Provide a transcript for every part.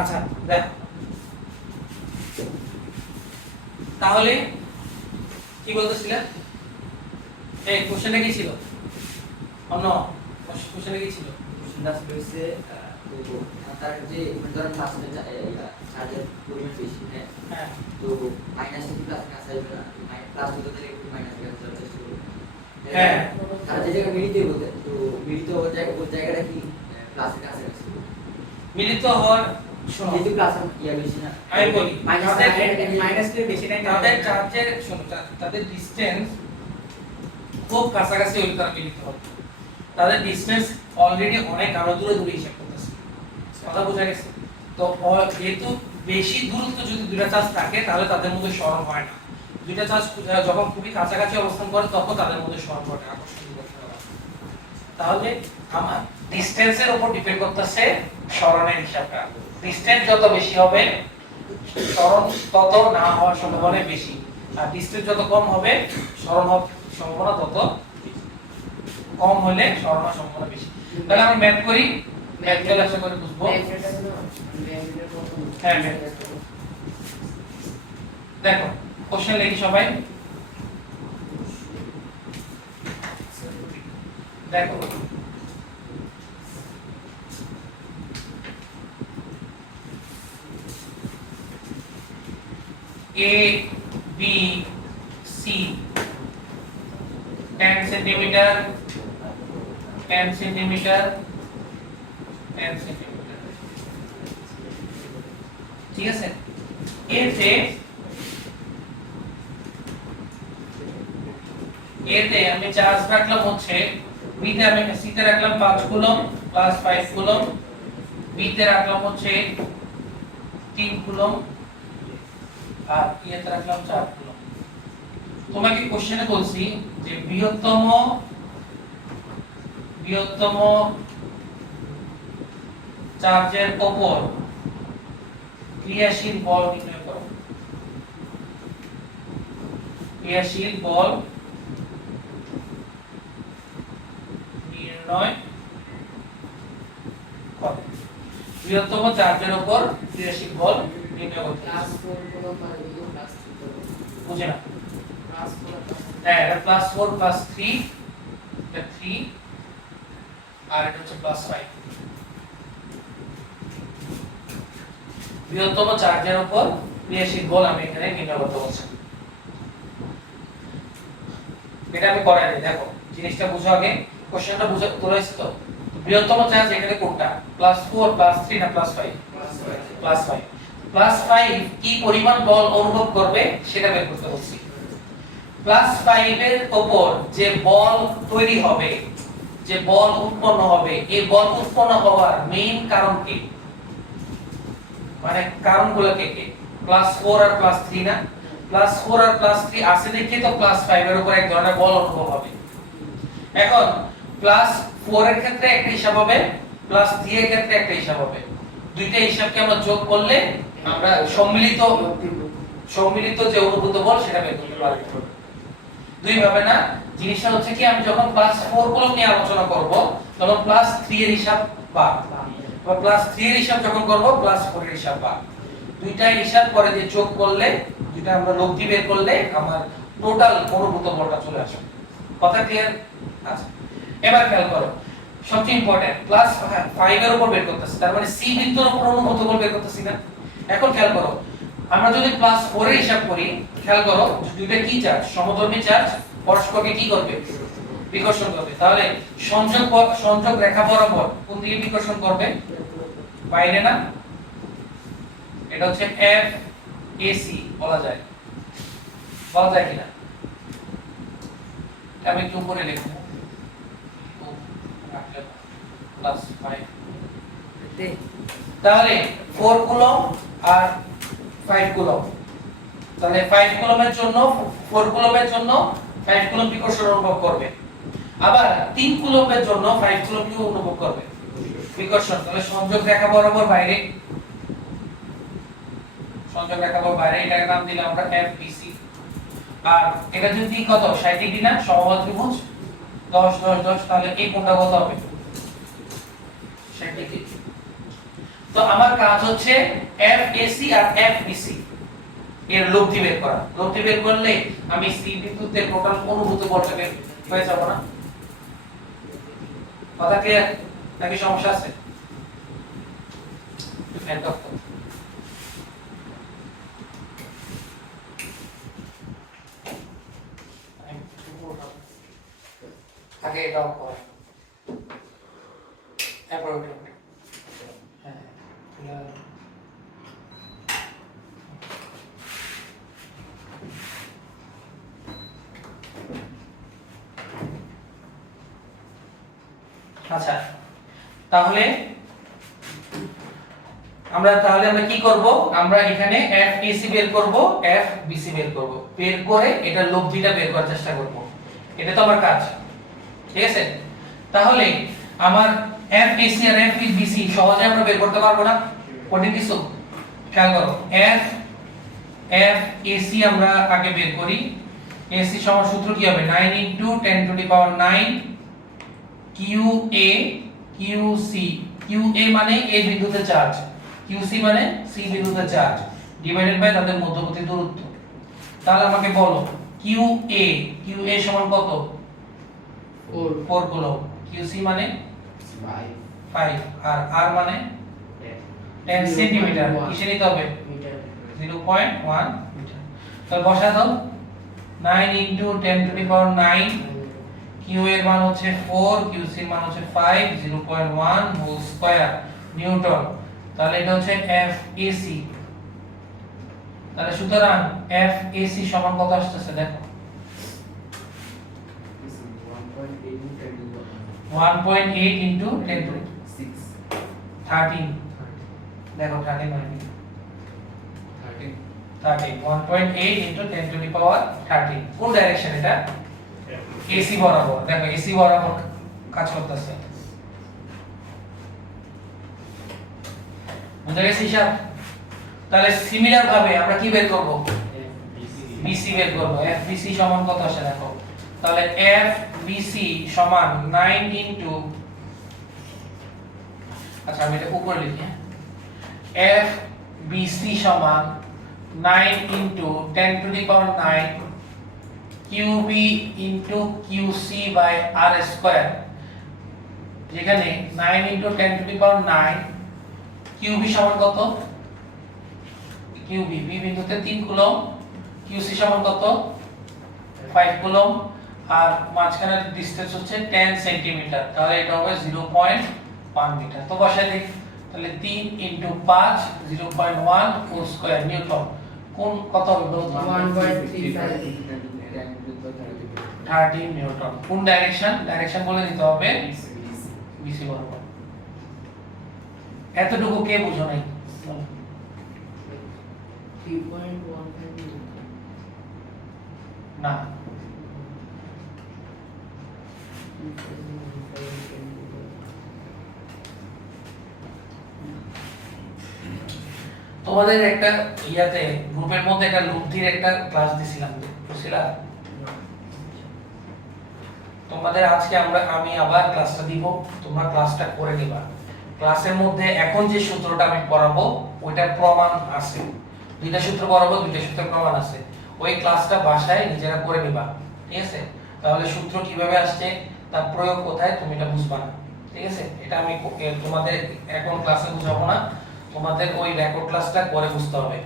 আচ্ছা দেখো তাহলে কি বলতেছিলে এই কোশ্চেনটা কি ছিল অন্য কোশ্চেনটা কি ছিল কোশ্চেনটা হচ্ছে তো তার যে ধরেন ক্লাসে চার্জের পরিমাণ বেশি হ্যাঁ তো মাইনাস থেকে প্লাস না আসবে না প্লাস হতে গেলে একটু মাইনাস থেকে আসার চেষ্টা করবে হ্যাঁ তারা যে জায়গায় মিলিত বলতে তো মিলিত ওই জায়গাটা কি প্লাসের কাছাকাছি মিলিত হওয়ার শোনো যেহেতু প্লাস ইয়া বেশি না আমি বলি মাইনাস থেকে বেশি নাই তাদের চার্জের শোনো তাদের ডিসটেন্স খুব কাছাকাছি হলে তারা মিলিত হবে তাদের ডিসটেন্স অলরেডি অনেক আরো দূরে দূরে হিসাব করতেছে কথা বোঝা গেছে তো যেহেতু বেশি দূরত্ব যদি দুইটা চার্জ থাকে তাহলে তাদের মধ্যে সরণ হয় না দুইটা চার্জ যখন খুবই কাছাকাছি অবস্থান করে তখন তাদের মধ্যে সরণ ঘটে আকর্ষণ করতে হবে তাহলে আমার ডিসটেন্সের উপর ডিপেন্ড করতেছে সরণের হিসাবটা ডিসটেন্স যত বেশি হবে সরণ তত না হওয়ার সম্ভাবনা বেশি আর ডিসটেন্স যত কম হবে সরণ হওয়ার সম্ভাবনা তত কম হলে সরণ হওয়ার সম্ভাবনা বেশি তাহলে আমরা ম্যাথ করি ম্যাথ করে আশা করে বুঝবো হ্যাঁ দেখো কোশ্চেন লিখি সবাই দেখো A B C 10 centimetre 10 centimetre 10 centimetre ঠিক আছে এতে আমি চার্জ রাখলাম হচ্ছে B তে আমি C তে রাখলাম 5 কুলম প্লাস 5 কুলম B তে রাখলাম হচ্ছে 3 কুলম আর ইয়েতে রাখলাম 4 কুলম তোমাকে কোশ্চেনে বলছি যে বৃহত্তম চার্জের উপর ক্রিয়াশীল বল নির্ণয় করো ক্রিয়াশীল বল নির্ণয় করো বৃহত্তম চার্জের উপর ক্রিয়াশীল বল নির্ণয় করতে বুঝে না হ্যাঁ এটা +4 +3 এটা 3 আর এটা হচ্ছে +5 বৃহত্তম চার্জের উপর ক্রিয়াশীল বল আমি এখানে নির্ণয় করতে বলছি এটা আমি করাই দিই দেখো জিনিসটা বুঝো আগে কোশ্চেনটা বুঝে তোলাইছি তো বৃহত্তম চার্জ এখানে কোনটা +4 +3 না +5 +5 +5 কি পরিমাণ বল অনুভব করবে সেটা বের করতে বলছি +5 এর উপর যে বল তৈরি হবে যে বল উৎপন্ন হবে এই বল উৎপন্ন হওয়ার মেইন কারণ কি মানে কারণগুলো কি কি +4 আর +3 না +4 আর +3 আছে দেখে তো +5 এর উপর এক ধরনের বল অনুভব হবে এখন +4 এর ক্ষেত্রে একটা হিসাব হবে +3 এর ক্ষেত্রে একটা হিসাব হবে দুইটা হিসাবকে আমরা যোগ করলে আমরা সম্মিলিত যে অনুভূত বল সেটা বের করতে পারব দুই ভাবে না জিনিসটা হচ্ছে কি আমি যখন +4 কলম নিয়ে আলোচনা করব তখন +3 এর হিসাব বাদ বা +3 এর হিসাব যখন করব +4 এর হিসাব বাদ দুইটা হিসাব করে দিয়ে যোগ করলে দুইটা আমরা লব্ধি বের করলে আমার টোটাল অনুভূত বলটা চলে আসে কথা ক্লিয়ার আচ্ছা এবার খেয়াল করো সবচেয়ে ইম্পর্টেন্ট +5 এর উপর বের করতেছি তার মানে সি বিন্দুর উপর অনুভূত বল বের করতেছি না এখন খেয়াল করো আমরা যদি +4 এর হিসাব করি খেয়াল করো দুইটা কি চার্জ সমধর্মী চার্জ পরস্পরকে কি করবে বিকর্ষণ করবে তাহলে সংযোগ রেখা বরাবর কোন দিকে বিকর্ষণ করবে বাইরে না এটা হচ্ছে এফ এসি বলা যায় কিনা আমি একটু উপরে লিখব +5 তাহলে 4 কুলম আর 5 কুলম তাহলে 5 কুলমের জন্য 4 কুলমের জন্য 5 কুলম বিকর্ষণ অনুভব করবে আবার 3 কুলমের জন্য 5 কুলম কি অনুভব করবে বিকর্ষণ তাহলে সংযোগ রেখা বরাবর বাইরে এটার নাম দিলাম আমরা এফবিসি আর এটা যদি কত 60 ডিগ্রি না সমবাহু ত্রিভুজ 10 10 10 তাহলে এই কোণটা কত হবে 60 ডিগ্রি তো আমার কাজ হচ্ছে FAC আর FBC এর লব্ধি বের করা। লব্ধি বের করলে আমি সি বিন্দুতে টোটাল অনুভূত বলটা বের হয়ে যাব না? কথা ক্লিয়ার নাকি সমস্যা আছে? ফ্যান অফ করো। আগে এটা অফ করো, এরপর ওটা হ্যাঁ ক্লিয়ার। আচ্ছা তাহলে আমরা কি করব? আমরা এখানে FAC বের করব, FBC বের করব, বের করে এটা লব্ধিটা বের করার চেষ্টা করব। এটা তো আমার কাজ, ঠিক আছে? তাহলে আমার FAC আর FBC সহজে আমরা বের করতে পারবো না? কঠিন কিছু? খেয়াল করো, FAC আমরা আগে বের করি। AC সমান সূত্র কি হবে? 9 * 10 to the power 9 QA QC। QA মানে A বিন্দুতে চার্জ, QC মানে C বিন্দুতে চার্জ, ডিভাইডেড বাই তাদের মধ্যবর্তী দূরত্ব। তাহলে আমাকে বলো QA সমান কত? 4 কুলম্ব। QC মানে 5 আর R মানে 10 সেন্টিমিটার। কিসে নিতে হবে? 0.1 মিটার। তাহলে বসা দাও, 9 * 10 টু দি পাওয়ার 9, Q এর মান হচ্ছে 4, QC এর মান হচ্ছে 5, 0.1 হোল স্কয়ার নিউটন। তাহলে এটা হচ্ছে FAC। তাহলে সুতরাং FAC সমান কত আসছে দেখো? 1.8 * 10 টু 13। দেখো 13 মানে কি? 13 1.8 * 10 টু দি পাওয়ার 13। কোন ডাইরেকশন এটা? AC বরাবর। দেখো AC বরাবর কাজ করতেছে। বুঝা গেছে হিসাব? তাহলে সিমিলার ভাবে আমরা কি বের করব? BC বের করব। FBC সমান কত আসে দেখো? তাহলে FBC সমান 9 * আচ্ছা আমি এটা উপরে লিখি। FBC সমান 9 * 10 to the power 9 QB * QC by R square. যেখানে 9 * 10 টু দি পাওয়ার 9 QB সমান কত? QB B বিন্দুতে 3 কুলম্ব, QC সমান কত? 5 কুলম্ব, আর মাঝখানের ডিসটেন্স হচ্ছে 10 সেন্টিমিটার। তাহলে এটা হবে 0.1 মিটার। তো বসাই দিই, তাহলে 3 * 5 0.1 হোল স্কয়ার নিউটন। কোন কত হবে বলো তো? 13 নিউটন। কোন ডাইরেকশন? ডাইরেকশন বলে দিতে হবে BC বরাবর। এতটুকু কে বুঝো নাই? না তোমাদের একটা ইয়াতে গ্রুপের মধ্যে একটা লব্ধির একটা ক্লাস দিছিলাম, বুঝছিলা? তোমাদের আজকে আমি আবার ক্লাসটা দিব, তোমরা ক্লাসটা করে নিবা। ক্লাসের মধ্যে এখন যে সূত্রটা আমি পড়াবো ওইটা প্রমাণ আছে। দুইটা সূত্র পড়াবো, দুইটা সূত্রের প্রমাণ আছে। ওই ক্লাসটা বাসায় নিজেরা করে নিবা, ঠিক আছে? তাহলে সূত্র কিভাবে আসছে, তার প্রয়োগ কোথায়, তুমি এটা বুঝবা না, ঠিক আছে? এটা আমি তোমাদের এখন ক্লাসে বুঝাবো না, তোমাদের ওই রেকর্ড ক্লাসটা করে বুঝতে হবে,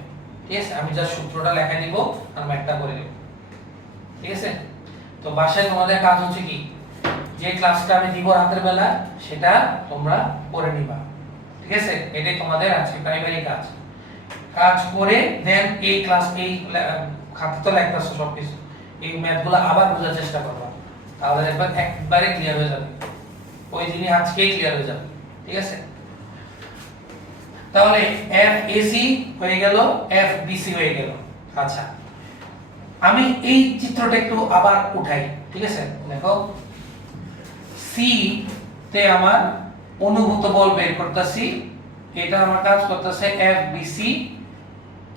ঠিক আছে? আমি যা সূত্রটা লেখা দিব আর ম্যাথটা করে দেব, ঠিক আছে? তো বাসায় তোমাদের কাজ হচ্ছে কি, যে ক্লাসটা আমি দিব রাতের বেলা সেটা তোমরা করে নিবা, ঠিক আছে? এটাই তোমাদের আজকে প্রাইমারি কাজ। কাজ করে দেন এই ক্লাস এই খাতা তো লিখতেছো সবকিছু, এই ম্যাথগুলো আবার বোঝার চেষ্টা করবা, তাহলে একবারে ক্লিয়ার হয়ে যাবে। ওই দিনই আজকেই ক্লিয়ার হয়ে যাবে, ঠিক আছে? তাহলে FAC হয়ে গেল, FBC হয়ে গেল। আচ্ছা আমি এই চিত্রটা একটু আবার উঠাই, ঠিক আছে? দেখো C তে আমার অনুভূত বল বের করতেছি, এটা আমার কাজ করতেছে FBC,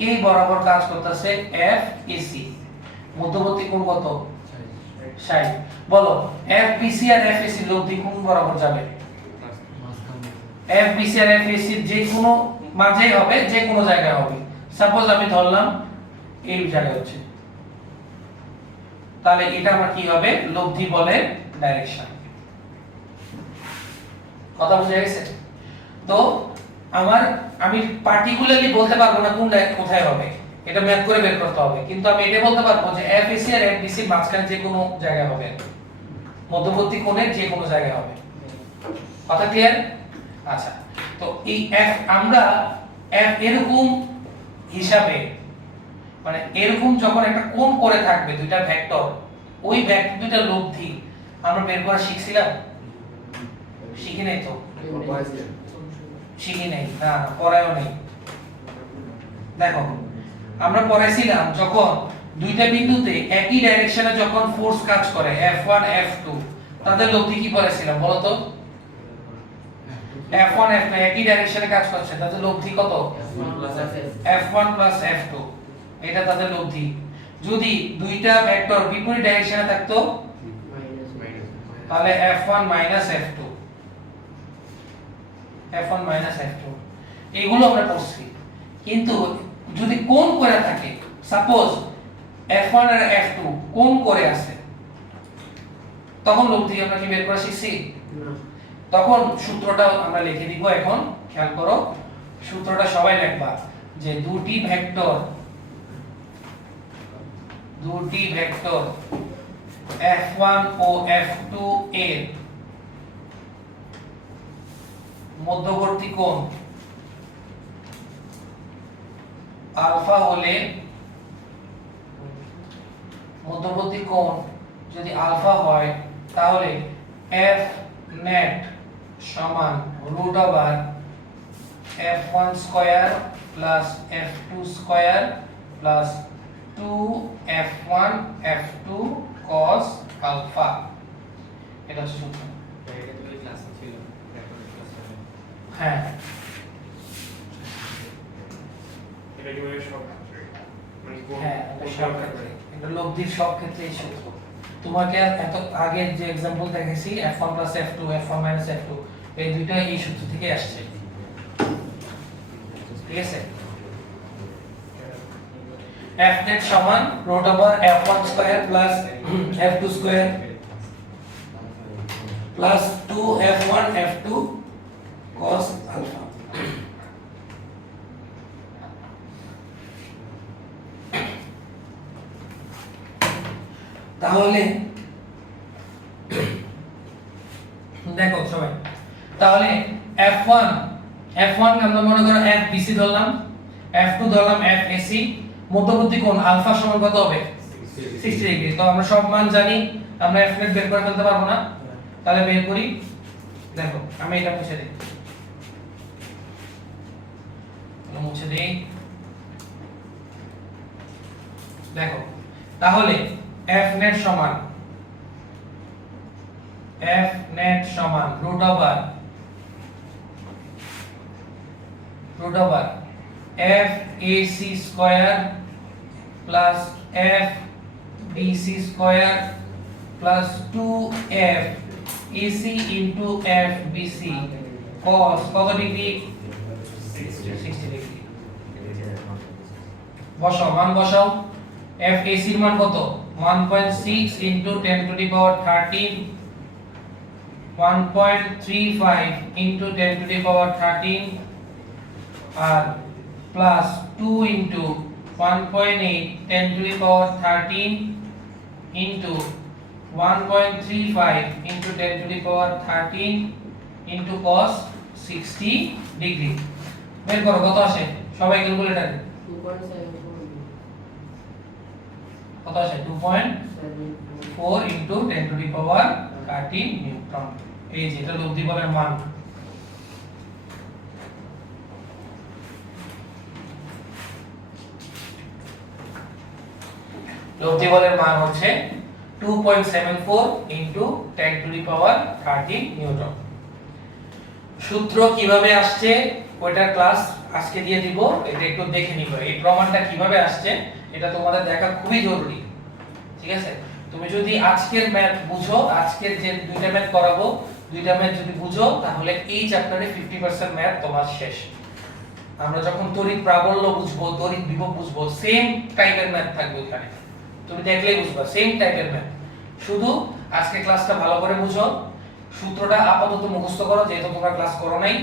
এই বরাবর কাজ করতেছে FAC। মধ্যবর্তী কোণ কত? 60। বলো FBC আর FAC লব্ধি কোণ বরাবর যাবে? FBC আর FAC যে কোনো মাঝেই হবে, যে কোনো জায়গায় হবে। সাপোজ আমি ধরলাম এই জায়গায় হচ্ছে, তাহলে এটা আমার কি হবে? লব্ধি বলের ডাইরেকশন। কথা বুঝে গেছে? তো আমি পার্টিকুলারলি বলতে পারবো না কোথায় হবে, এটা ম্যাপ করে বের করতে হবে, কিন্তু আমি এটা বলতে পারবো যে FAC আর FBC মাঝখানে যে কোনো জায়গায় হবে, মধ্যবর্তী কোণের যে কোনো জায়গায় হবে। কথা ক্লিয়ার? আচ্ছা, তো এই আমরা এরকম হিসাবে, মানে এরকম যখন একটা কোণ করে থাকবে দুইটা ভেক্টর, ওই ভেক্টর দুইটা লব্ধি আমরা বের করা শিখছিলাম? শিখি নাই তো? শিখি নাই না, পড়ায়ও নেই। দেখো আমরা পড়াইছিলাম যখন দুইটা বিন্দুতে একই ডাইরেকশনে যখন ফোর্স কাজ করে F1 F2, তাদের লব্ধি কি পড়াইছিলাম বলো তো? F1 F2 একই ডাইরেকশনে কাজ করছে, তাদের লব্ধি কত? F1 F2, এটা তাদের লব্ধি। যদি দুইটা ভেক্টর বিপরীত ডাইরেকশনে থাকতো তাহলে F1 F2, F1 F2, এগুলো আমরা পড়ছি। কিন্তু যদি কোণ করে থাকে, সাপোজ F1 আর F2 কোণ করে আছে, তখন লব্ধি আমরা কি বের করা শিখছি? তখন সূত্রটা আমরা লিখে দিব এখন, খেয়াল করো সূত্রটা সবাই লিখবা, যে দুটি ভেক্টর F1 ও F2 এর মধ্যবর্তী কোণ আলফা হলে, মধ্যবর্তী কোণ যদি আলফা হয়, তাহলে F net সমান √f1 square plus f2 square plus 2f1 f2 cos alpha. এটা হচ্ছে সূত্র। হ্যাঁ, হ্যাঁ, এটা লব্ধির সব ক্ষেত্রে এই সূত্র। তোমাকে এত আগে যে एग्जांपल দেখেছি f1 f2 f1 f2, এই দুইটা এই সূত্র থেকে আসছে। ঠিক আছে? f net সমান √f1 square plus f2 square plus 2f1 f2 cos alpha. তাহলে দেখো সবাই, তাহলে F1 আমরা মনে করো FBC ধরলাম, F2 ধরলাম FAC, মধ্যবর্তী কোণ আলফা সমান কত হবে? 60 ডিগ্রি। তো আমরা সব মান জানি, আমরা F net বের করে ফেলতে পারবো না? তাহলে বের করি। দেখো আমি এটা মুছে দেই, দেখো তাহলে F net সমান FAC square plus FBC square plus 2FAC into FBC cos কত ডিগ্রি? 60 ডিগ্রি। বসাও, মান বসাও। FAC এর মান কত? 1.6 into 10 to the power 13, 1.35 into 10 to the power 13, আর plus 2 into 1.8 10 to the power 13 into 1.35 into 10 to the power 13 into cos 60 degree. বের করো কত আসে, সবাই ক্যালকুলেটর। 2.7 কত আসে? 2.4 into 10 to the power 13 Newton. এই যে এটা লব্ধি বলের মান। লব্ধি বলের মান হচ্ছে 2.74 into 10 to the power 13 Newton. সূত্র কিভাবে আসছে ওইটার ক্লাস আজকে দিয়ে দিব, এটা একটু দেখে নিব। এই প্রমাণটা কিভাবে আসছে এটা তোমাদের দেখা খুবই জরুরি। ঠিক আছে? তুমি যদি আজকের ম্যাথ বুঝো, আজকের যে দুইটা ম্যাথ করাবো দুইটা ম্যাথ যদি বুঝো তাহলে এই চ্যাপ্টারে 50% ম্যাথ তোমার শেষ। আমরা যখন তড়িৎ প্রাবল্য বুঝবো, তড়িৎ বিভব বুঝবো, সেম টাইপের ম্যাথ থাকবে ওখানে, তুমি দেখলেই বুঝবা সেম টাইপের ম্যাথ। শুধু আজকে ক্লাসটা ভালো করে বুঝো, সূত্রটা আপাতত মুখস্থ করো, যেহেতু তোমরা ক্লাস করো নাই।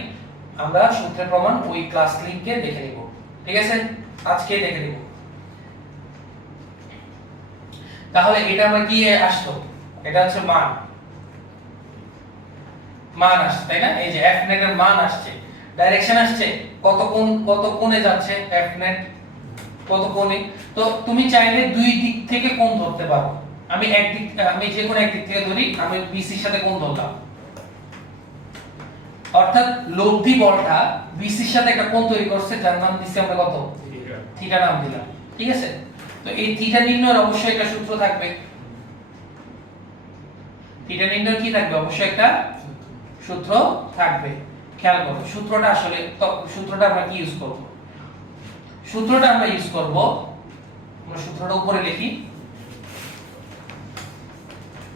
আমরা সূত্রের প্রমাণ ওই ক্লাস লিংকে দেখে নিব, ঠিক আছে? আজকে দেখে নিব। তাহলে এটা আমরা কি আসতো, এটা হচ্ছে মান আসছে, তাই না? এই যে f net এর মান আসছে, ডাইরেকশন আসছে, কত কোণে যাচ্ছে f net, কত কোণে। তো তুমি চাইলে দুই দিক থেকে কোণ ধরতে পারো। আমি যে কোনো এক দিক থেকে ধরি, আমি BC এর সাথে কোণ ধরলাম, অর্থাৎ লব্ধি বলটা BC এর সাথে একটা কোণ তৈরি করছে, যার নাম দিছি আমরা কত, থিটা নাম দিলাম, ঠিক আছে? তো এই থিটা নির্ণয়ের অবশ্যই একটা সূত্র থাকবে। থিটা নির্ণয়ের কি থাকবে? অবশ্যই একটা সূত্র থাকবে। খেয়াল করো সূত্রটা আসলে, তো সূত্রটা আমরা কি ইউজ করব? সূত্রটা আমরা ইউজ করব, আমরা সূত্রটা উপরে লিখি,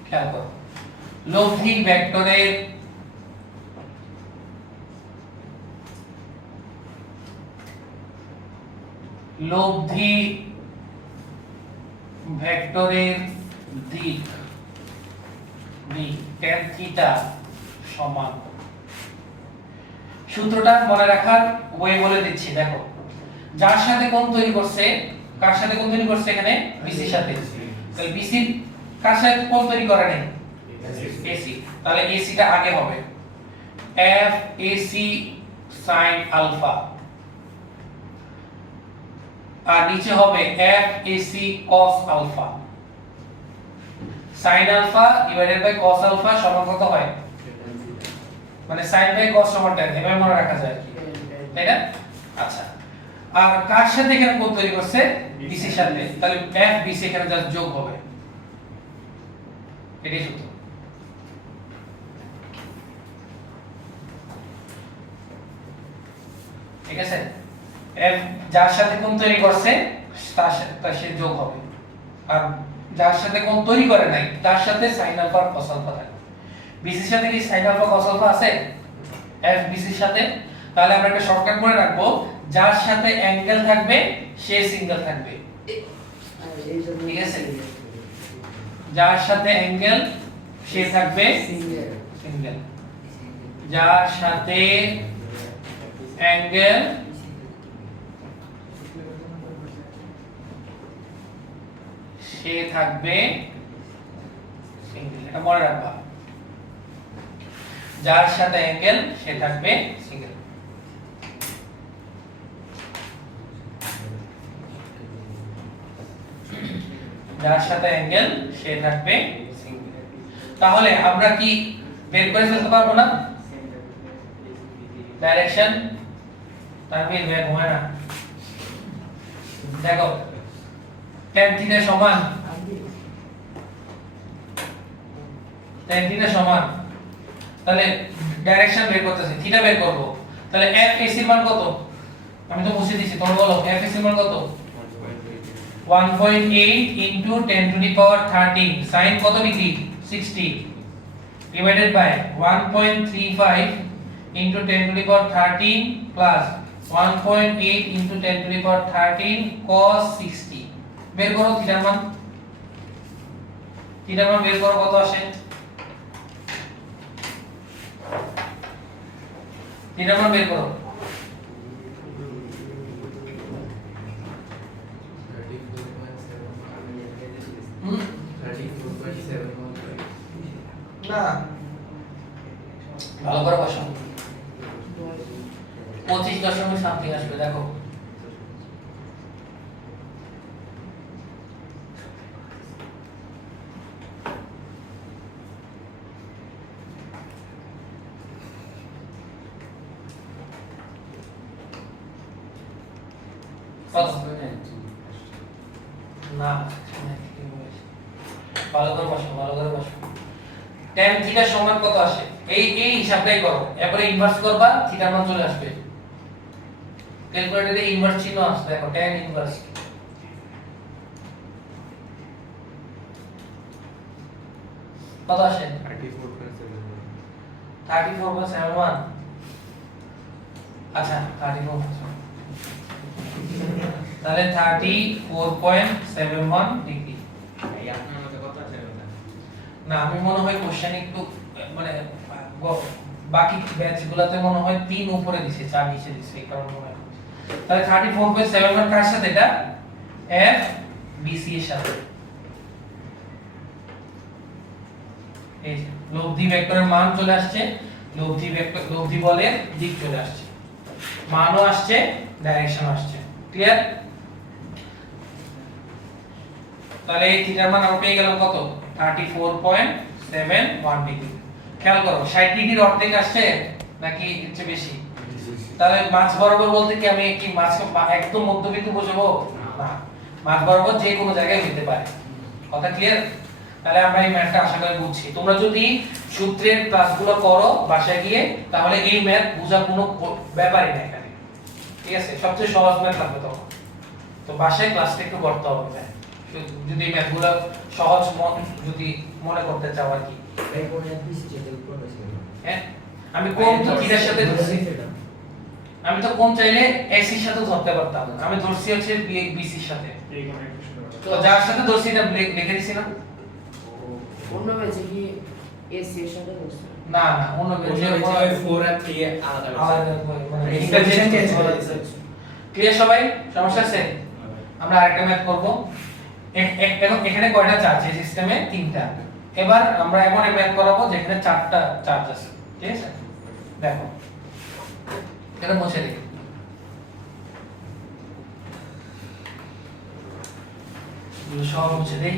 খেয়াল করো। লব্ধি ভেক্টরের দিক tan থিটা সমান, সূত্রটা মনে রাখার ওয়ে বলে দিচ্ছি। দেখো, যার সাথে কোণ তৈরি করছে, কার সাথে কোণ তৈরি করছে? এখানে BC এর সাথে। তাহলে BC কার সাথে কোণ তৈরি করে নাই? AC। তাহলে AC টা আগে হবে FAC sin আলফা, আর নিচে হবে FAC cos alpha. sin alpha divided by cos alpha সমান কত হয়? মানে sin বাই cos সমান tan, এভাবে মনে রাখা যায়, তাই না? আচ্ছা, আর কার সাথে এখানে কোণ তৈরি করছে? BC এর সাথে। তাহলে FBC এখানে জাস্ট যোগ হবে, এটাই সূত্র। ঠিক আছে? যার সাথে কোণ তৈরি করছে তার সে যোগ হবে, আর যার সাথে কোণ তৈরি করে নাই তার সাথে sin আলফা আর cos আলফা থাকবে। BC এর সাথে কি sin আলফা cos আলফা আছে? FBC এর সাথে। তাহলে আমরা একটা শর্টকাট মনে রাখবো, যার সাথে অ্যাঙ্গেল থাকবে সে সিঙ্গেল থাকবে, ঠিক আছে? যার সাথে অ্যাঙ্গেল সে থাকবে সিঙ্গেল, যার সাথে অ্যাঙ্গেল সে থাকবে সিঙ্গেল, এটা মনে রাখবা। যার সাথে অ্যাঙ্গেল সে থাকবে সিঙ্গেল। যার সাথে অ্যাঙ্গেল সে থাকবে সিঙ্গেল। তাহলে আমরা কি বের করে ফেলতে পারবো না ডাইরেকশন? তানভীর বের হয় না। দেখো tan থিটা সমান, tan থিটা সমান, তাহলে ডাইরেকশন বের করতেছি, থিটা বের করব। তাহলে FAC এর মান কত? আমি তো মুছে দিয়েছি, তোমরা বলো FAC এর মান কত? 1.8 into 10 to the power 13 sin কত degree? 60 divided by 1.35 into 10 to the power 13 plus 1.8 into 10 to the power 13 cos 60। বের করো থিটার মান, বের করো কত আসে? থিটার মান বের করো। না, ভালো করে বসো, 25.something আসবে। দেখো কত? না, ভালো করে বসো, tan থিটা সমান কত আসে? এই হিসাবটাই করো, এরপরে ইনভার্স করবা, থিটার মান চলে আসবে। ক্যালকুলেটরে ইনভার্স চিহ্ন আসবে, দেখো tan ইনভার্স কত আসে? 34.7 34.71 আচ্ছা 34 তাহলে 34.71 ডিগ্রি। এই আপনার মতে কত আছে ওটা? না আমি মনে হয় কোশ্চেন একটু মানে বাকি ব্যাচগুলোতে মনে হয় 3 উপরে দিছে 4 নিচে দিছে এই কারণে মনে হয়। তাহলে 34.71 কার সাথে এটা এফ বিসি এর সাথে। এই যে লব্ধি ভেক্টরের মান চলে আসছে, লব্ধি ভেক্টর লব্ধি বলের দিক চলে আসছে, মানও আসছে, ডাইরেকশন আসছে। ক্লিয়ার? তাহলে এই থিটার মান আমরা পেয়ে গেলাম কত? 34.71 ডিগ্রি। খেয়াল করো 60 ডিগ্রির অর্ধেক আসছে নাকি এর চেয়ে বেশি? তাহলে মাঝ বরাবর বলতে কি আমি কি মাঝ একদম মধ্যবিন্দু বোঝাবো? না, মাঝ বরাবর যে কোনো জায়গায় হতে পারে। কথা ক্লিয়ার? তাহলে আমরা এই ম্যাথটা আশা করি বুঝছি। তোমরা যদি সূত্রের ক্লাসগুলো করো বাসায় গিয়ে তাহলে এই ম্যাথ বোঝা কোনো ব্যাপারই না এখানে। ঠিক আছে? সবচেয়ে সহজ ম্যাথ লাগবে তখন। তো বাসায় ক্লাসটা একটু করতে হবে যদি এই ম্যাথগুলো সহজ যদি মনে করতে চাও আর কি। হ্যাঁ আমি কোন তো থিটার সাথে ধরছি, আমি তো কোন চাইলে এক্স এর সাথে ধরতে পারতাম, আমি ধরছি হচ্ছে বিসি এর সাথে। তো যার সাথে ধরছি এটা লিখে দিছি না? অন্য ম্যাচে কি এস এর সাথে বসছে? না না অন্য বেঞ্চে 4 আর 3 আলাদা আলাদা মানে ইন্টারচেঞ্জ চেঞ্জ করে দিছে। ক্লিয়ার সবাই? সমস্যা আছে? আমরা আরেকটা ম্যাথ করব। এখন এখানে কয়টা চার্জ আছে সিস্টেমে? 3টা। এবার আমরা এমন এক ম্যাথ করাবো যেখানে 4টা চার্জ আছে। ঠিক আছে? দেখো এটা মুছে দিই। সব মুছে দেই।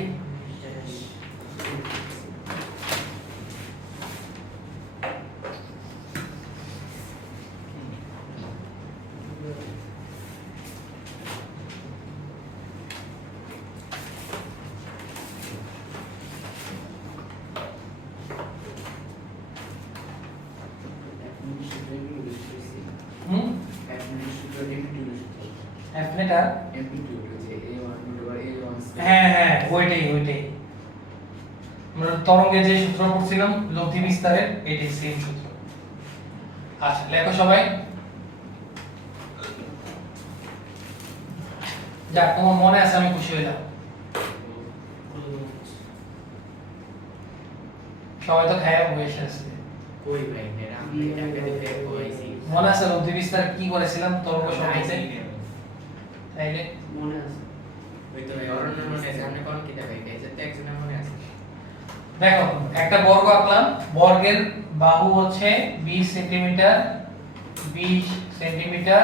অ্যাপ্লেটার হ্যাঁ হ্যাঁ ওইটাই আমরা তরঙ্গের যে সূত্র পড়ছিলাম লব্ধি বিস্তারের এটাই সেম সূত্র। আচ্ছা লেখো সবাই। যাক তোমার মনে আছে আমি খুশি হইলাম। সবাই তো খায়া বসে আছে। কই ভাই এরা আমি এটাকে দেখে কইছি মনে আছে লব্ধি বিস্তার কি করেছিলাম তরঙ্গ সম্পর্কে? তাইলে মনে আছে। ওই তো অরণ্যের মনে আছে আপনি কোন কি দেখাই এই যে একজনের মনে আছে। দেখো একটা বর্গ আঁকলাম, বর্গের বাহু হচ্ছে 20 সেন্টিমিটার 20 সেন্টিমিটার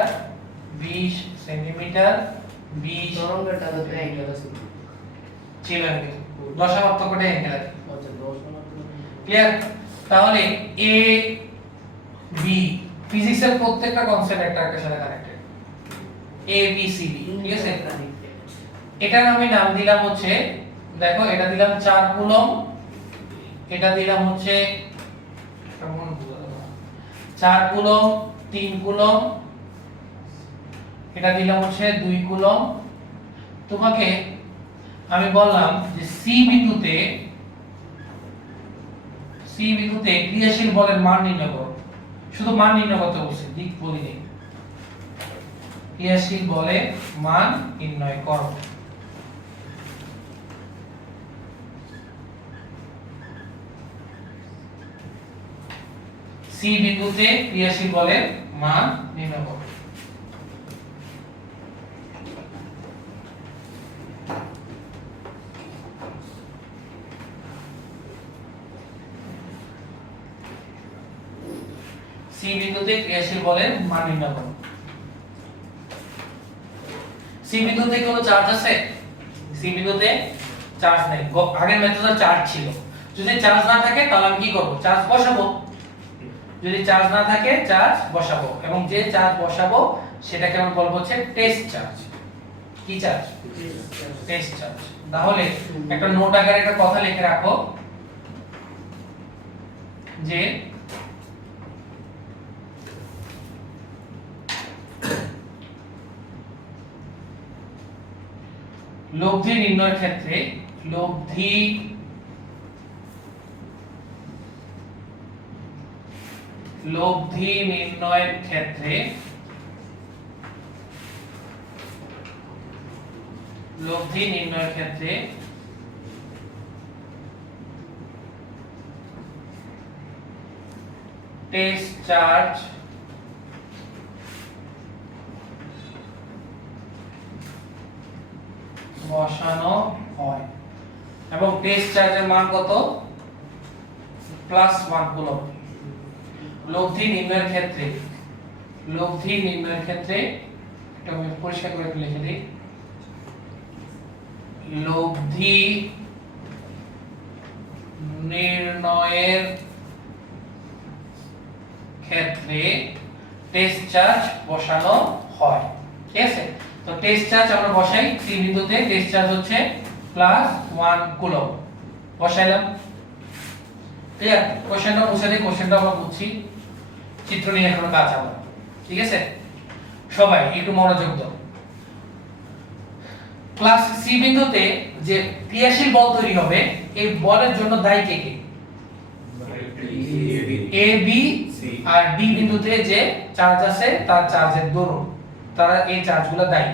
20 সেন্টিমিটার 20 তরঙ্গটা তো অ্যাঙ্গেল আছে। ছিল নাকি দশাবর্তকটা অ্যাঙ্গেল আছে। আচ্ছা 10 নম্বর। ক্লিয়ার? তাহলে এ বি ফিজিক্সের প্রত্যেকটা কনসেপ্ট একটা একটা সাথে connected. A B C D ঠিক আছে? এটার আমি নাম দিলাম হচ্ছে দেখো এটা দিলাম 4 কুলম, এটা দিলাম হচ্ছে 4 কুলম 3 কুলম, এটা দিলাম হচ্ছে 2 কুলম। তোমাকে আমি বললাম যে সি বিন্দুতে ক্রিয়াশীল বলের মান নির্ণয় করো। শুধু মান নির্ণয় করতে বলছি, দিক বলিনি। ক্রিয়াশীল বলের মান নির্ণয় করো। সি বিন্দুতে ক্রিয়াশীল বলের মান নির্ণয় করো। সি বিন্দুতে ক্রিয়াশীল বলের মান নির্ণয় করো। সি বিন্দুতে কোনো চার্জ আছে? সি বিন্দুতে চার্জ নেই। আগের মেথডে চার্জ ছিল। যদি চার্জ না থাকে তাহলে আমি কি করব? চার্জ বসাবো। যদি চার্জ না থাকে চার্জ বসাবো, এবং যে চার্জ বসাবো সেটাকে আমরা বলবো হচ্ছে টেস্ট চার্জ। কি চার্জ? Test charge. তাহলে একটা নোট আকারে একটা কথা লিখে রাখো যে লব্ধি নির্ণয়ের ক্ষেত্রে লব্ধি লব্ধি নির্ণয়ের ক্ষেত্রে টেস্ট চার্জ বসানো হয় এবং টেস্ট চার্জের মান কত +1 কুলম্ব। লব্ধি নির্ণয়ের ক্ষেত্রে এটা আমি পরিষ্কার করে একটু লিখে দিই। লব্ধি নির্ণয়ের ক্ষেত্রে টেস্ট চার্জ বসানো হয়। ঠিক আছে, তো টেস্ট চার্জ আমরা বসাই সি বিন্দুতে। টেস্ট চার্জ হচ্ছে +1 কুলম্ব বসাইলাম। ক্লিয়ার? কোশ্চেনটা মুছে দিই, কোশ্চেনটা আমরা বুঝছি, চিত্র নিয়ে এখন কাজ আমরা। ঠিক আছে, সবাই একটু মনোযোগ দাও। ক্লাস সি বিন্দুতে যে ক্রিয়াশীল বল তৈরি হবে, এই বলের জন্য দায়ী কে কে? এ বি আর ডি বিন্দুতে যে চার্জ আছে তার চার্জের দরুন তারা এই চার্জগুলো দায়ী।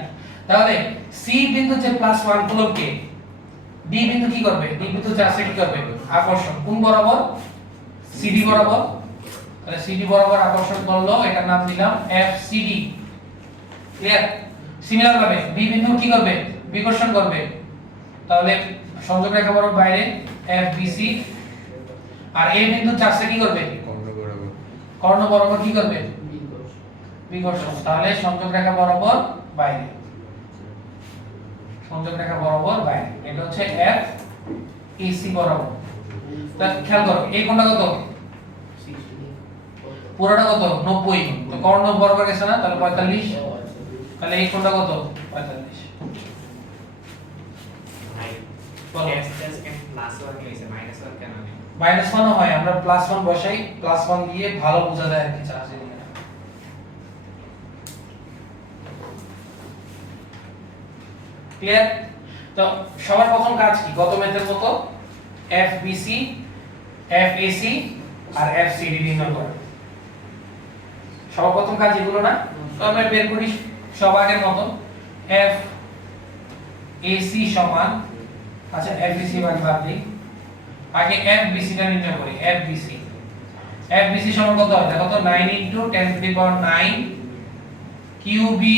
তাহলে সি বিন্দু যে +1 কুলম্বকে ডি বিন্দু কি করবে? ডি বিন্দু চার্জে কি করবে? আকর্ষণ। কোন বরাবর? সিডি বরাবর। তাহলে সিডি বরাবর আকর্ষণ করলো, এটার নাম দিলাম এফসিডি। ক্লিয়ার? সিমিলার ভাবে বি বিন্দু কি করবে? বিকর্ষণ করবে। তাহলে সংযোগ রেখা বরাবর বাইরে এফবিসি। আর এ বিন্দু চার্জে কি করবে? কর্ণ বরাবর কি করবে? বিকর্ষণ। তাহলে সংযোগ রেখা বরাবর বাইরে, সংযোগ রেখা বরাবর বাইরে, এটা হচ্ছে এফ এসি বরাবর। তাহলে খেয়াল করো এই কোণটা কত? পুরোটা কত? 90। তো কর্ণ বরাবর গেছে না, তাহলে 45। তাহলে এই কোণটা কত? 45। বলো -1 হয়, আমরা +1 বসাই, +1 দিয়ে ভালো বোঝা যায় আর কি চার্জ এর। ক্লিয়ার? তো সবার প্রথম কাজ কি? গত ম্যাথের মতো এফবিসি, এফএসি আর এফসিডি নির্ণয় করা। সবার প্রথম কাজ এগুলো না? তো আমরা বের করি সব আগের মতো। এফ এসি সমান, আচ্ছা এফবিসি বাদ দিই, আগে এফবিসি টা নির্ণয় করি। এফবিসি সমান কত হয় দেখো তো? 9 × 10⁹ কিউবি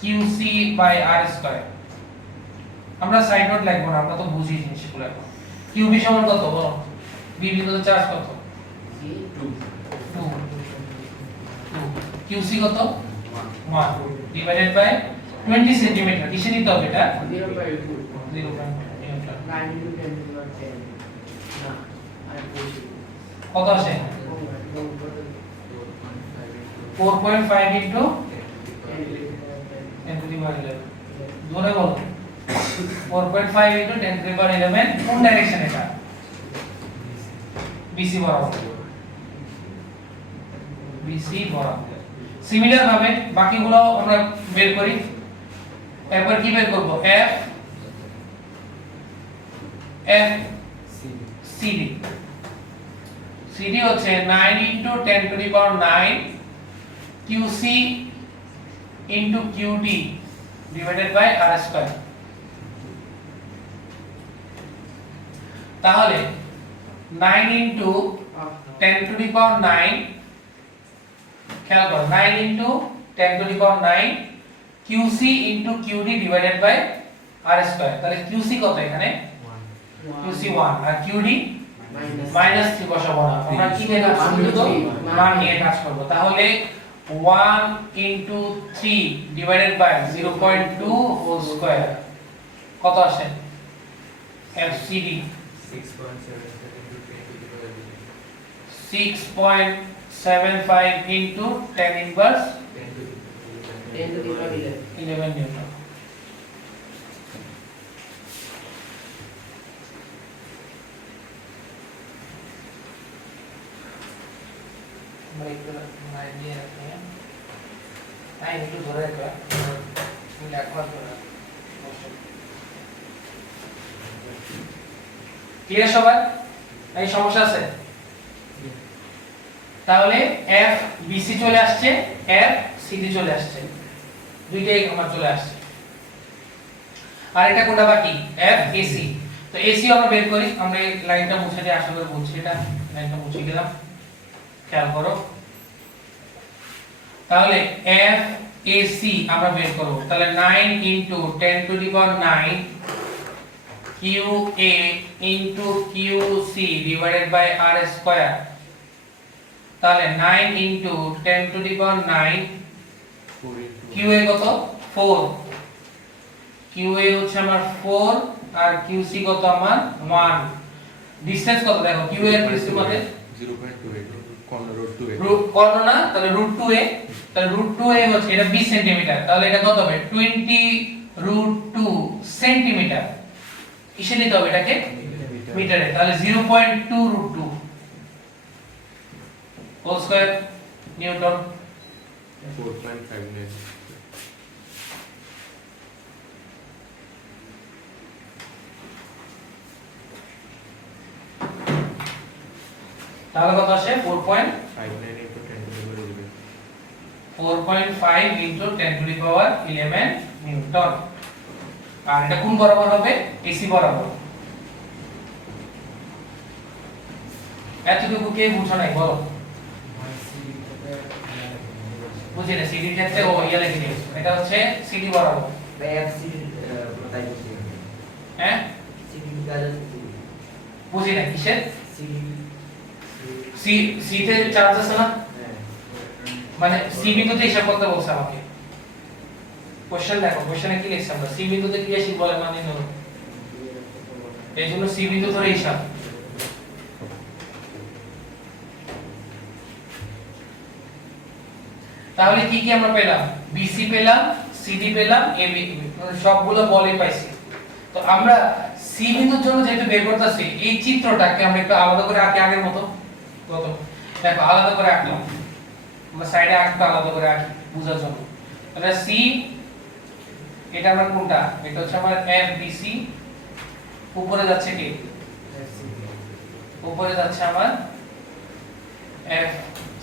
কিউসি বাই আর স্কয়ার। আমরা সাইড নোট লিখব না, আমরা তো বুঝি জিনিসগুলো। এখন কিউবি সমান কত বলো? বি বিন্দুতে চার্জ কত? 2। কিউসি কত? 1 ডিভাইডেড বাই 20 সেন্টিমিটার। কিসে নিতে হবে এটা? 0.9 কত আসে? 4.5 × 10⁻11। জোরে বলো। 4.5 × 10⁻11 কোন ডাইরেকশন এটা? বিসি বরাবর। বিসি বরাবর। সিমিলার ভাবে বাকিগুলো আমরা বের করি। একবার কি বের করব? F CD. সিডি হচ্ছে 9 × 10⁹ QC × QD divided by R square. তাহলে 9 × 10⁹, খেয়াল করো, 9 × 10⁹ QC × QD divided by R square. তাহলে কিউসি কত এখানে? কিউসি 1 আর কিউডি -3 বসাবো না, আমরা কি নিয়ে কাজ করব? মান নিয়ে কাজ করব। তাহলে 1 × 3 ডিভাইডেড বাই 0.2 হোল স্কয়ার কত আসে? এফসিডি 6.75 × 10⁻11 নিউটন। ক্লিয়ার সবাই? এই সমস্যা আছে? তাহলে এফ বিসি চলে আসছে, এফ সিডি চলে আসছে, দুইটাই আমার চলে আসছে। আর এটা কোনটা বাকি? F AC. তো এসি আমরা বের করি, আমরা এই লাইনটা মুছে দিয়ে আশা করি বুঝছি, এটা লাইনটা মুছে দিলাম, খেয়াল করো। তাহলে এফ এসি আমরা বের করব, তাহলে 9 * 10⁹ QA * QC / R²। তাহলে 9 * 10⁹ QA কত? 4। QA হচ্ছে আমার 4 আর QC কত আমার 1। ডিসটেন্স কত দেখো? QA আর QC মধ্যে 0.28 কর্নার রুট 2a কর্ণ না, তাহলে √2a, তাহলে √2a হচ্ছে এটা 20 সেন্টিমিটার, তাহলে এটা কত হবে? 20√2 সেন্টিমিটার। কিসে নিতে হবে এটাকে? মিটারে। তাহলে 0.2√2 হোল স্কয়ার নিউটন। 4.59 তাহলে কত আসে? 4.5 * 10⁻11 নিউটন। আর এটা কোন বরাবর হবে? এসি বরাবর। এতটুকু কে বুঝো নাই বলো? বুঝি না, সিডি ক্ষেত্রে ও ইয়া লিখে দিয়েছো, এটা হচ্ছে সিডি বরাবর। ভাই এফসি কোথায় বসে? হ্যাঁ সিডি কাজ আছে। বুঝি না কিসের? সিডি সি সিতে চার্জ আছে না, হ্যাঁ মানে সি বিন্দুতে হিসাব করতে বলছে আমাকে। কোশ্চেন দেখো, কোশ্চেনে কি লিখছে? আমরা সি বিন্দুতে ক্রিয়াশীল বলে মানে নেব, এইজন্য সি বিন্দু ধরে হিসাব। তাহলে কি কি আমরা পেলাম? বিসি পেলাম, সিডি পেলাম, এবি, সবগুলো বলই পাইছি। তো আমরা সি বিন্দুর জন্য যেহেতু বের করতেছি, এই চিত্রটাকে আমরা একটু আলাদা করে আঁকি, আগের মতো। কত দেখো আলাদা করে আঁকলাম, আমরা সাইডে আঁকতে আলাদা করে আঁকি বোঝার জন্য। তাহলে সি, এটা আমার কোনটা? এটা হচ্ছে আমার এফ বিসি, উপরে যাচ্ছে কি? উপরে যাচ্ছে আমার এফ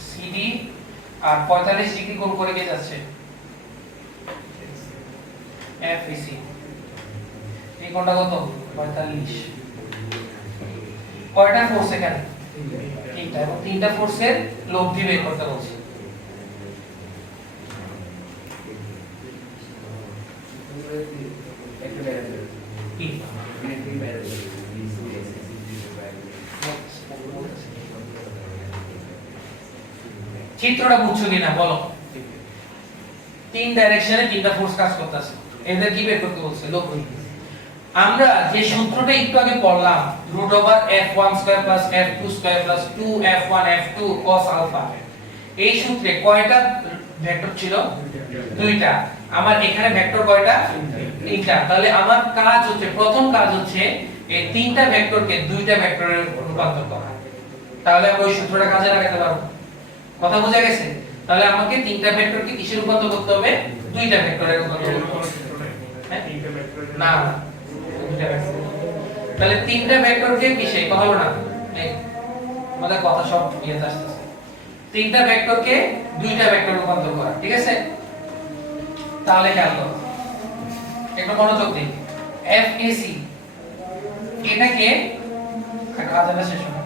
সিডি, আর 45 ডিগ্রি কোণ করে কে যাচ্ছে? F AC. এই কোণটা কত? 45। কয়টা ফোর্স এখানে? তিনটা, এবং তিনটা ফোর্সের লব্ধি বের করতে বলছি। কি? চিত্রটা বুঝছো কিনা বলো? তিন ডাইরেকশনে তিনটা ফোর্স কাজ করতেছে, এদের কি বের করতে বলছে? লব্ধি। আমরা যে সূত্রটা একটু আগে পড়লাম, √f1² + f2² + 2f1f2 cos alpha, এই সূত্রে কয়টা ভেক্টর ছিল? দুইটা। আমার এখানে ভেক্টর কয়টা? তিনটা। তাহলে আমার কাজ হচ্ছে, প্রথম কাজ হচ্ছে এই তিনটা ভেক্টরকে দুইটা ভেক্টরে রূপান্তর করা। তাহলে আমরা ওই সূত্রটা কাজে লাগাতে পারবো। কথা বোঝা গেছে? তাহলে আমাকে তিনটা ভেক্টরকে কিসে রূপান্তর করতে হবে? দুইটা ভেক্টরে রূপান্তর করতে হবে। না, দুইটা ভেক্টর। তাহলে তিনটা ভেক্টরকে কিসে হলো না? এই আমাদের কথা সব ইয়েতে আসতেছে। তিনটা ভেক্টরকে দুইটা ভেক্টরে রূপান্তর করা, ঠিক আছে? তাহলে খেয়াল করো, একটু মনোযোগ দিন। এফ এসি এটাকে একটা আজানা শেষ হবে।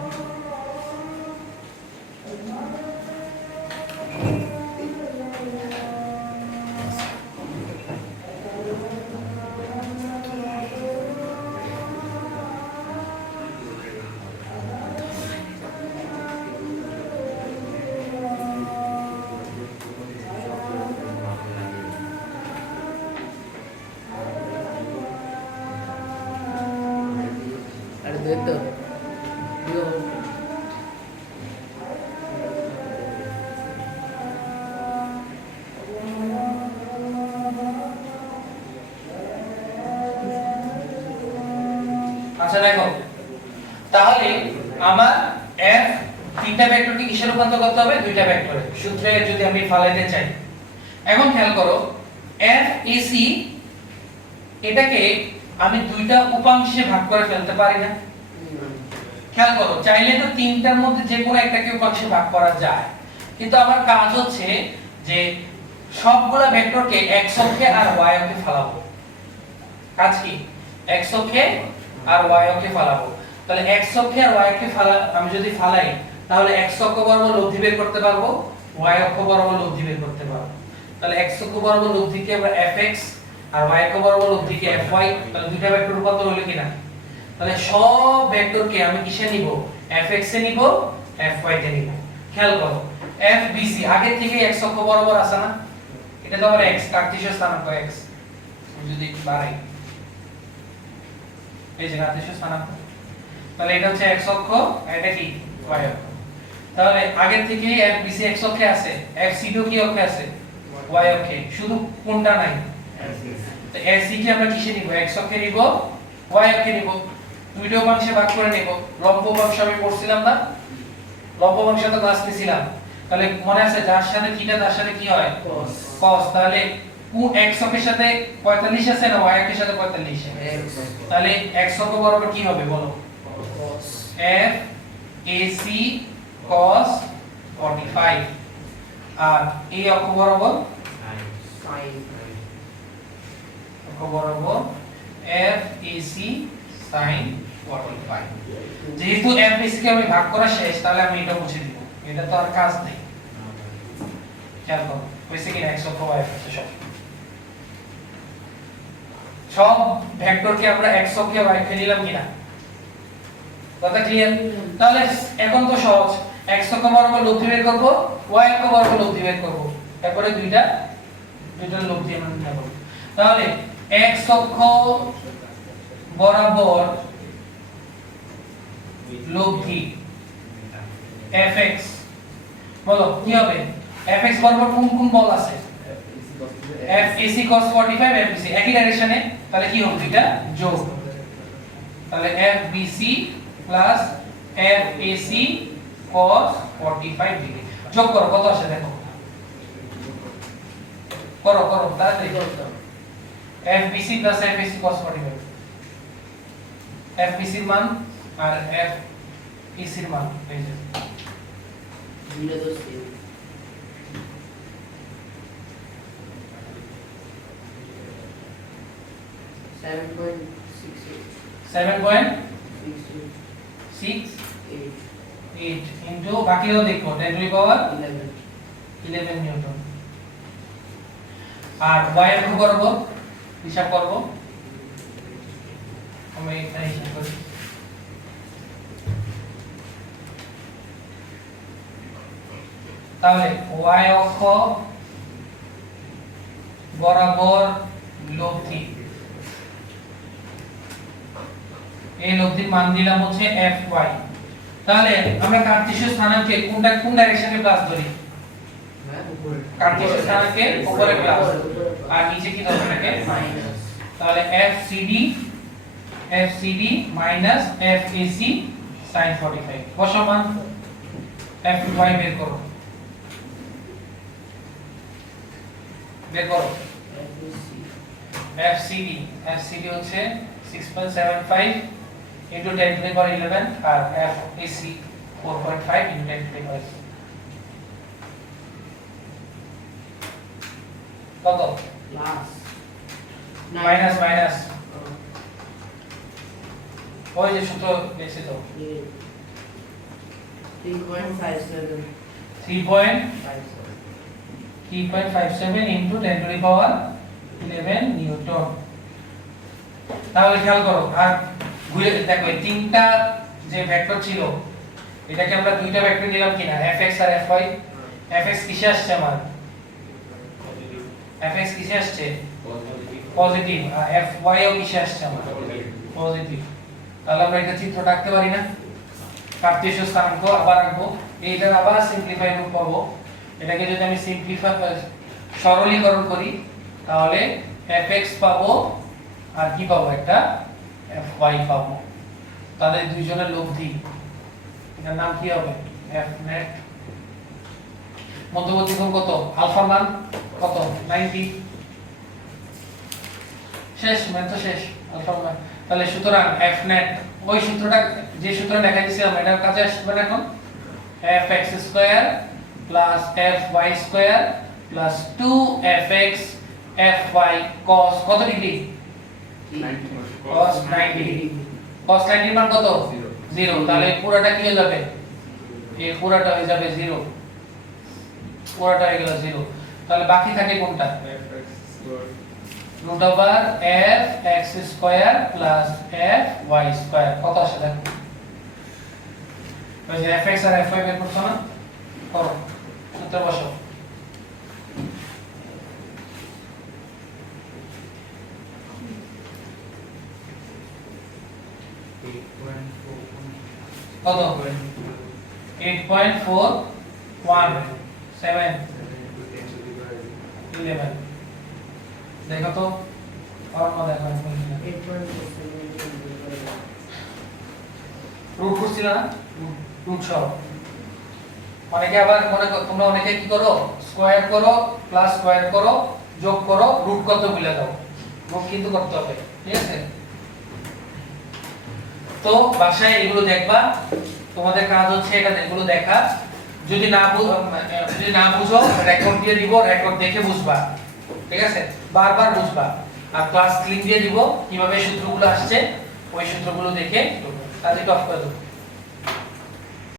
তো আচ্ছা দেখো, তাহলে আমার f তিনটা ভেক্টরকে কিসে রূপান্তর করতে হবে? দুইটা ভেক্টরে। সূত্রে যদি আমি ফালাইতে চাই, এখন খেয়াল করো, f ac এটাকে আমি দুইটা উপাংশে ভাগ করে ফেলতে পারি না? খেয়াল করো, চাইলে তো তিনটার মধ্যে যে কোনো একটাকে উপাংশে ভাগ করা যায়, কিন্তু আমার কাজ হচ্ছে যে সবগুলা ভেক্টরকে x অক্ষে আর y অক্ষে ফেলাবো। কাজ কি? x অক্ষে আর y অক্ষে ফেলাবো। তাহলে x অক্ষে আর y অক্ষে আমি যদি ফালাই, তাহলে x অক্ষ বরাবর লব্ধি বের করতে পারবো, y অক্ষ বরাবর লব্ধি বের করতে পারবো। তাহলে x অক্ষ বরাবর লব্ধিকে আমরা fx আর y অক্ষ বরাবর লব্ধিকে fy, তাহলে দুইটা ভেক্টর রূপান্তর হলো কিনা? তাহলে সব ভেক্টরকে আমি কিসে নিব? fx এ নিব, fy তে নিব। খেয়াল করো, fbc আগে থেকে x অক্ষ বরাবর আছে না? এটা তো আমার x, কার্টেসীয় স্থানাঙ্ক x। আমি যদি বাড়াই, এই যে কার্টেসীয় স্থানাঙ্ক, তাহলে এটা হচ্ছে x অক্ষ, এটা কি y অক্ষ। তাহলে আগে থেকে fbc x অক্ষে আছে, fcd কি অক্ষে আছে? y অক্ষে। শুধু কোনটা নাই? তো fc কে আমরা কিসে নিব? x অক্ষে নিব, y অক্ষে নিব। দুইটা উপাংশে ভাগ করে নিব। লম্ব উপাংশ আমি পড়ছিলাম না? লম্ব উপাংশ তো ক্লাস নিছিলাম। তাহলে মনে আছে যার সাথে থিটা তার সাথে কি হয়? cos cos। তাহলে x অক্ষের সাথে 45 আছে না y অক্ষের সাথে 45? x তাহলে x অক্ষ বরাবর কি হবে বলো? cos f ac cos 45, আর এই অক্ষ বরাবর sin অক্ষ বরাবর f ac sin 45। যেহেতু f ac কে আমি ভাগ করা শেষ, তাহলে আমি এটা মুছে দিব, এটা তো আর কাজ নেই। খেয়াল করো, হইছে কি x অক্ষ y অক্ষ সব সব ভেক্টরকে আমরা x অক্ষে y অক্ষে নিলাম কিনা? কথা ক্লিয়ার? তাহলে এখন তো সহজ, x অক্ষ বরাবর লব্ধি বের করব, y অক্ষ বরাবর লব্ধি বের করব, তারপরে দুইটার লব্ধি আমরা নেব। তাহলে x অক্ষ বরাবর লব্ধি fx, বলো কি হবে? fx বরাবর কোন কোন বল আছে? FAC cos 45, FBC একই ডাইরেকশনে, তাহলে কি হবে? দুইটা যোগ। তাহলে FBC plus FAC cos 45 degree যোগ করো, কত আসে দেখো, করো করো তাড়াতাড়ি। FBC plus FAC cos 45, FBC এর মান আর FAC এর মান এই যে দুইটা তো সেম 7.68 ইনটু বাকিও দেখো 10 টু দি পাওয়ার 11 নিউটন। আর y অক্ষ বরাবর হিসাব করব, আমি এখানে হিসাব করি। তাহলে y অক্ষ বরাবর লব্ধি, এই লব্ধির মান দিলাম হচ্ছে fy। তাহলে আমরা কার্টেসীয় স্থানাঙ্কে কোনটা কোন ডাইরেকশনে প্লাস ধরি? কার্টেসীয় স্থানাঙ্কে উপরে প্লাস আর নিচে কি ধরবে এটাকে মাইনাস। তাহলে FCD minus FAC sin 45 বসমান fy বের করো, বের করো। FCD হচ্ছে 6.75 into 10 to the power 11 আর FAC 4.5 into 10 to the power কত? প্লাস মাইনাস মাইনাস ওই যে সূত্র লিখছি তো 3.57 3.57 into 10 to the power 11 Newton. তাহলে খেয়াল করো, আর ঘুরে দেখো এই তিনটা যে ভেক্টর ছিল, এটাকে আমরা দুইটা ভেক্টর নিলাম কিনা? fx আর fy। fx কিসে আসছে আমার? fx কিসে আসছে? পজিটিভ। আর fy ও কিসে আসছে আমার? পজিটিভ। তাহলে আমরা এটা চিত্র আঁকতে পারি না? কার্টেসীয় স্থানাঙ্ক আবার আঁকবো, এইটার আবার সিম্পলিফাই রূপ পাবো। এটাকে যদি আমি সরলীকরণ করি, তাহলে fx পাবো আর কি পাবো? একটা fy পাবো। তাদের দুইজনের লব্ধি, এটার নাম কি হবে? fnet। মধ্যবর্তী কোণ কত? আলফা মান কত? 90। শেষ, ম্যাথ তো শেষ। আলফা মান, তাহলে সুতরাং fnet ওই সূত্রটা যে সূত্র লেখা দিয়েছিলাম এটার কাছে আসবে না এখন fx square plus fy square plus 2fx fy cos কত ডিগ্রি cos 90 ডিগ্রি cos 90 এর মান কত 0 তাহলে এই পুরোটা কি হয়ে যাবে এই পুরোটা হয়ে যাবে 0 পুরোটা হয়ে গেল 0 তাহলে বাকি থাকে কোনটা root over f(x) square plus fy square কত আসে দেখো ওই যে fx আর fy বের করছো না করো সূত্র বসাও কত 8.417 দেখো তো আর না দেখো রুট করছিল না রুট সহ অনেকে আবার মনে করো তোমরা অনেকে কি করো স্কয়ার করো প্লাস স্কয়ার করো যোগ করো রুট কত ভুলে দাও রুট কিন্তু করতে হবে ঠিক আছে তো বাসায় এগুলো দেখবা তোমাদের কাজ হচ্ছে এটা এগুলো দেখা যদি না বুঝো রেকর্ড দিয়ে দিব রেকর্ড দেখে বুঝবা ঠিক আছে বারবার বুঝবা আর ক্লাস লিংক দিয়ে দিব কিভাবে সূত্রগুলো আসছে ওই সূত্রগুলো দেখে কাজে অফ করে দেবো